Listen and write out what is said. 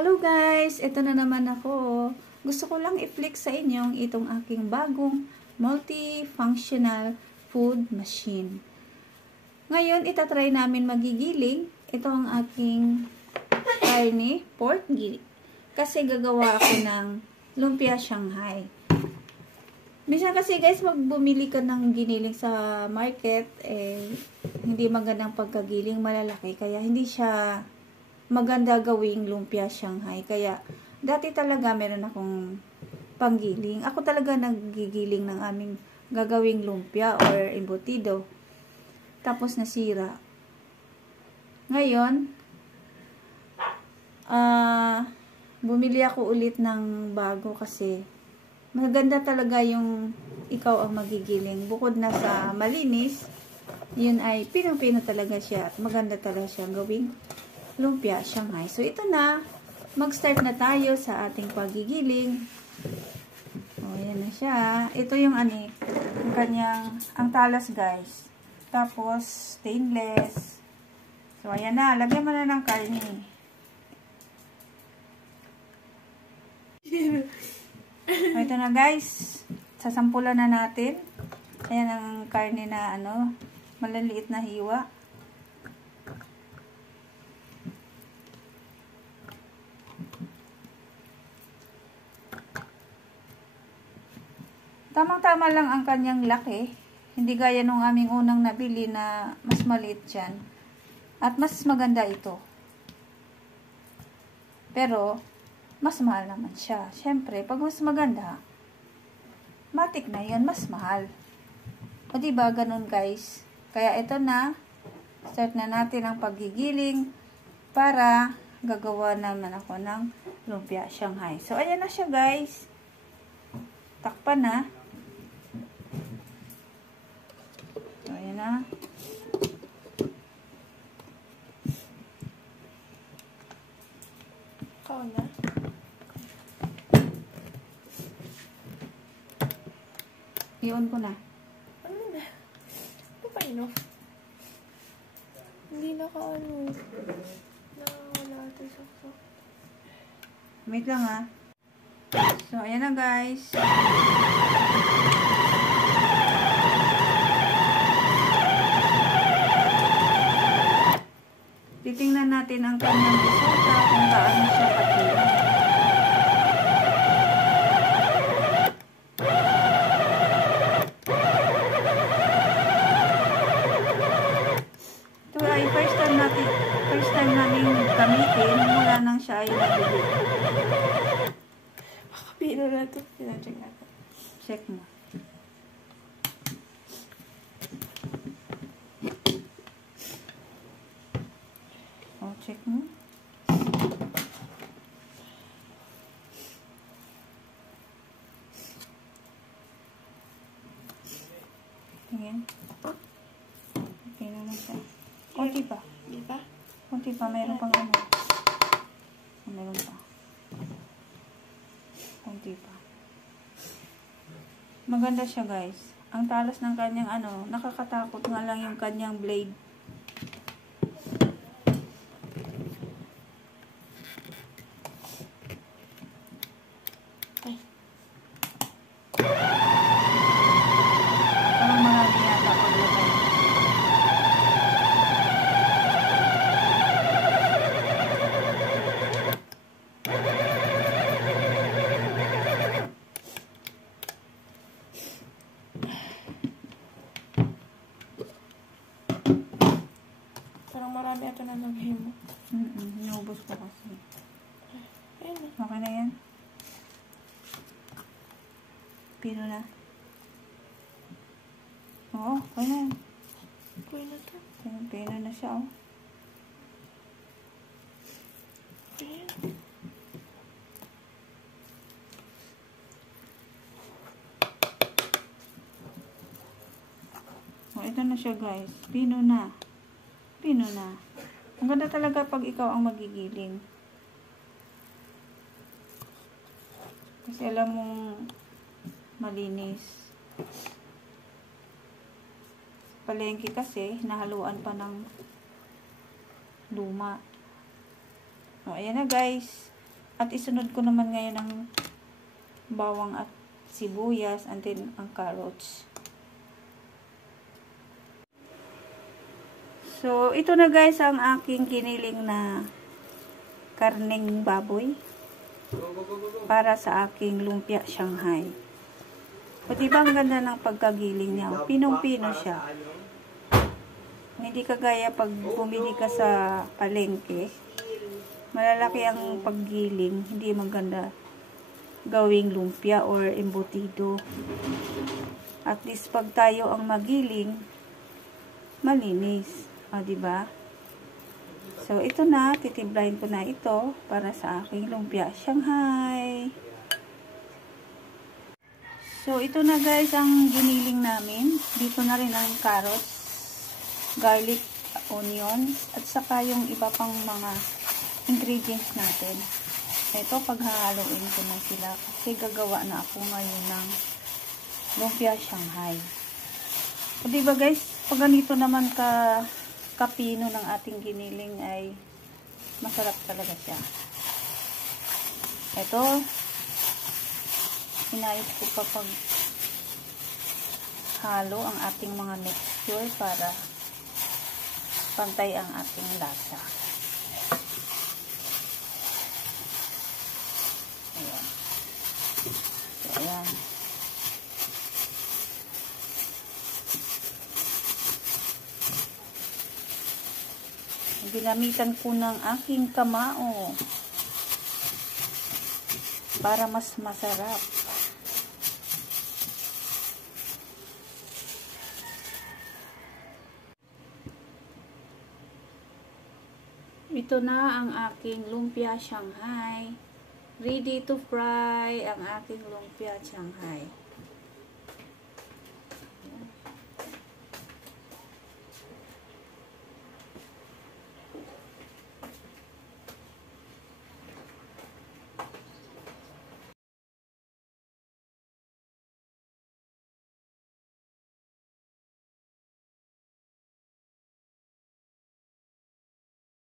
Hello guys! Ito na naman ako. Gusto ko lang i-flex sa inyong itong aking bagong multifunctional food machine. Ngayon, itatry namin magigiling. Ito ang aking karne, pork giling. Kasi gagawa ako ng lumpia Shanghai. Minsan kasi guys, magbumili ka ng giniling sa market, hindi magandang pagkagiling, malalaki. Kaya hindi siya maganda gawing lumpia Shanghai. Kaya, dati talaga meron akong panggiling. Ako talaga nagigiling ng aming gagawing lumpia or embutido. Tapos nasira. Ngayon, bumili ako ulit ng bago kasi maganda talaga yung ikaw ang magigiling. Bukod na sa malinis, yun ay pinong-pino talaga siya at maganda talaga siya gawing lumpia Shanghai. So, ito na. Mag-start na tayo sa ating pagigiling. O, yan na siya. Ito yung yung kanyang, ang talas guys. Tapos, stainless. So, ayan na. Lagyan mo na ng karne. Ito na guys. Sasampulan na natin. Ayan ang karne na malaliit na hiwa. Tamang-tama lang ang kanyang laki. Hindi gaya nung aming unang nabili na mas maliit dyan. At mas maganda ito. Pero, mas mahal naman siya. Siyempre, pag mas maganda, matik na yun, mas mahal. O diba, ganun guys. Kaya ito na, start na natin ang paggigiling para gagawa naman ako ng lumpia Shanghai. So, ayan na siya guys. Takpan na. So, ayan na. Ikaw na. Iyon ko na. Ano na? Ano pa yun? Hindi na ka Nakawala ito saksak. Wait lang ha. So, ayan na guys. Titingnan natin ang kanyang resulta kung gaano siya katira. Ito ay first time namin gamitin mula nang siya ay nabili. Pino na ito. Pinacheck natin. Check mo. O, check mo. Tingin. Okay na lang siya. Kunti pa. Di ba? Kunti pa. Mayroon pang Mayroon pa. Kunti pa. Maganda siya guys. Ang talas ng kanyang nakakatakot nga lang yung kanyang blade. Ay. Parang marami yata ako lagay. Parang marami ito na lagay mo. Inubos ko kasi. Ayun na. Okay na yan? Pino na. Oo, okay na yan. Kuya na ito. Pino na siya, oh. Ayan. Oh, ito na siya guys. Pino na. Pino na. Ang ganda talaga pag ikaw ang magigiling. Kasi alam mong malinis. Palengke kasi, nahaluan pa ng luma. O, ayan na guys. At isunod ko naman ngayon ang bawang at sibuyas and then ang carrots. So, ito na guys ang aking giniling na karneng baboy para sa aking lumpia Shanghai. O diba ang ganda ng pagkagiling niya? Pinong-pino siya. Hindi kagaya pag bumili ka sa palengke, malalaki ang paggiling, hindi maganda gawing lumpia or embutido. At least pag tayo ang magiling, malinis. O, diba? So, ito na. Titimplahin ko na ito para sa aking lumpia Shanghai. So, ito na guys ang giniling namin. Dito na rin ang carrots, garlic, onions, at saka yung iba pang mga ingredients natin. Ito, paghahaluin ko na sila kasi gagawa na ako ngayon ng lumpia Shanghai. O, diba guys? Pag ganito naman kapino ng ating giniling ay masarap talaga siya. Ito, inayos ko pa pag halo ang ating mga mixture para pantay ang ating lasa. Ayan. So, ayan. Ginamitan ko ng aking kamao para mas masarap. Ito na ang aking lumpia Shanghai. Ready to fry ang aking lumpia Shanghai.